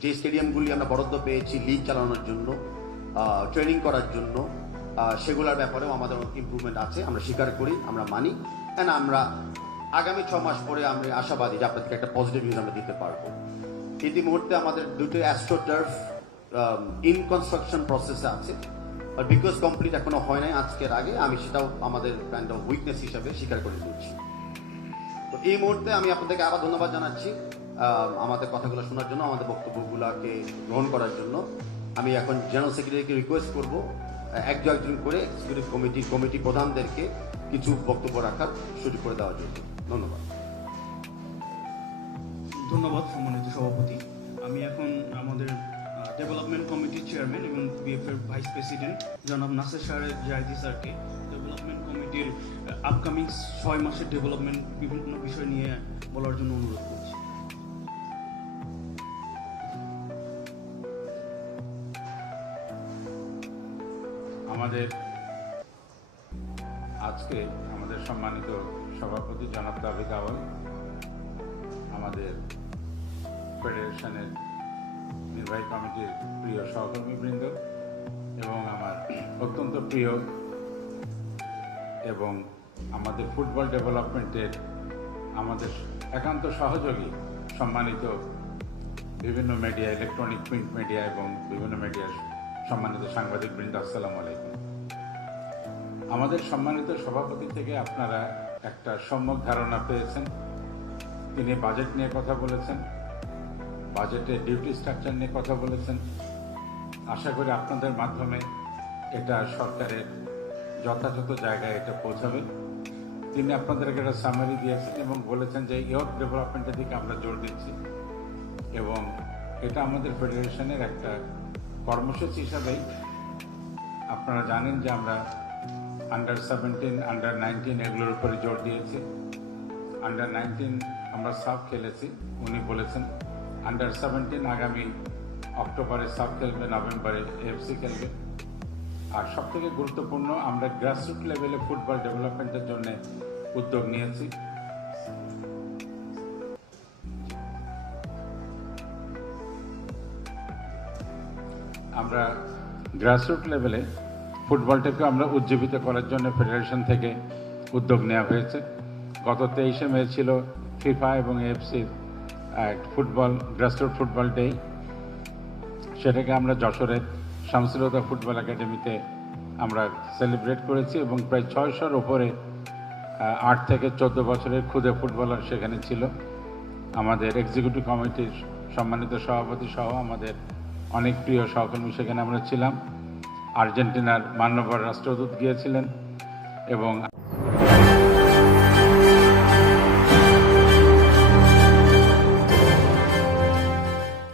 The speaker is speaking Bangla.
যে স্টেডিয়ামগুলি আমরা বরাদ্দ পেয়েছি লিগ চালানোর জন্য, ট্রেনিং করার জন্য, সেগুলোর ব্যাপারেও আমাদের ইমপ্রুভমেন্ট আছে, আমরা স্বীকার করি, আমরা মানি। অ্যান্ড আমরা আগামী 6 মাস পরে আমরা আশাবাদী যে আপনাদেরকে একটা পজিটিভ নিউজ আমরা দিতে পারবো। ইতিমধ্যে আমাদের দুটো অ্যাস্ট্রোটার্ফ ইন কনস্ট্রাকশন প্রসেসে আছে, আর বিকজ কমপ্লিট এখনো হয় নাই আজকের আগে, আমি সেটাও আমাদের কাইন্ড অফ উইকনেস হিসাবে স্বীকার করে দিচ্ছি। তো এই মুহূর্তে আমি আপনাদেরকে আবার ধন্যবাদ জানাচ্ছি আমাদের কথাগুলো শোনার জন্য, আমাদের বক্তব্যগুলোকে গ্রহণ করার জন্য। আমি এখন জেনারেল সেক্রেটারিকে রিকোয়েস্ট করব একজন করে এক্সিকিউটিভ কমিটি প্রধানদেরকে কিছু বক্তব্য রাখার সুযোগ করে দেওয়ার জন্য। ধন্যবাদ। ধন্যবাদ সম্মানিত সভাপতি। আমি এখন আমাদের ডেভেলপমেন্ট কমিটির চেয়ারম্যান এবং বিএফএর ভাইস প্রেসিডেন্ট জনাব নাসির জাহিদি স্যারকে ডেভেলপমেন্ট কমিটির আপকামিং 6 মাসের ডেভেলপমেন্ট বিভিন্ন বিষয় নিয়ে বলার জন্য অনুরোধ করছি। আজকে আমাদের সম্মানিত সভাপতি জনাব তাবিদ আওয়াল, আমাদের ফেডারেশনের নির্বাহী কমিটির প্রিয় সহকর্মীবৃন্দ এবং আমার অত্যন্ত প্রিয় এবং আমাদের ফুটবল ডেভেলপমেন্টের আমাদের একান্ত সহযোগী সম্মানিত বিভিন্ন মিডিয়া, ইলেকট্রনিক প্রিন্ট মিডিয়া এবং বিভিন্ন মিডিয়ার সম্মানিত সাংবাদিকবৃন্দ, আসসালামু আলাইকুম। আমাদের সম্মানিত সভাপতি থেকে আপনারা একটা সম্যক ধারণা পেয়েছেন। তিনি বাজেট নিয়ে কথা বলেছেন, বাজেটের ডিউটি স্ট্রাকচার নিয়ে কথা বলেছেন। আশা করি আপনাদের মাধ্যমে এটা সরকারের যথাযথ জায়গায় এটা পৌঁছাবে। তিনি আপনাদেরকে একটা সামারি দিয়েছেন এবং বলেছেন যে ইয়ুথ ডেভেলপমেন্টের দিকে আমরা জোর দিচ্ছি এবং এটা আমাদের ফেডারেশনের একটা কর্মসূচি হিসাবেই আপনারা জানেন যে আমরা আন্ডার 17, আন্ডার 19 এগুলোর উপরে জোর দিয়েছি। আন্ডার 19 আমরা সাফ খেলেছি, উনি বলেছেন। আন্ডার 17 আগামী অক্টোবরে সাফ খেলবে, নভেম্বরে এফসি খেলবে। আর সবথেকে গুরুত্বপূর্ণ, আমরা গ্রাসরুট লেভেলে ফুটবল ডেভেলপমেন্টের জন্য উদ্যোগ নিয়েছি। আমরা গ্রাসরুট লেভেলে ফুটবলটাকে আমরা উজ্জীবিত করার জন্য ফেডারেশন থেকে উদ্যোগ নেওয়া হয়েছে। গত 23শে মে ছিল ফিফা এবং এএফসির ফুটবল গ্রাসরুট ফুটবল ডে। সেটাকে আমরা যশোরের শামসুলতা ফুটবল একাডেমিতে আমরা সেলিব্রেট করেছি এবং প্রায় 600-র ওপরে 8 থেকে 14 বছরের ক্ষুদে ফুটবলার সেখানে ছিল। আমাদের এক্সিকিউটিভ কমিটির সম্মানিত সভাপতি সহ আমাদের অনেক প্রিয় সহকর্মী সেখানে আমরা ছিলাম। আর্জেন্টিনার মান্যবর রাষ্ট্রদূত গিয়েছিলেন এবং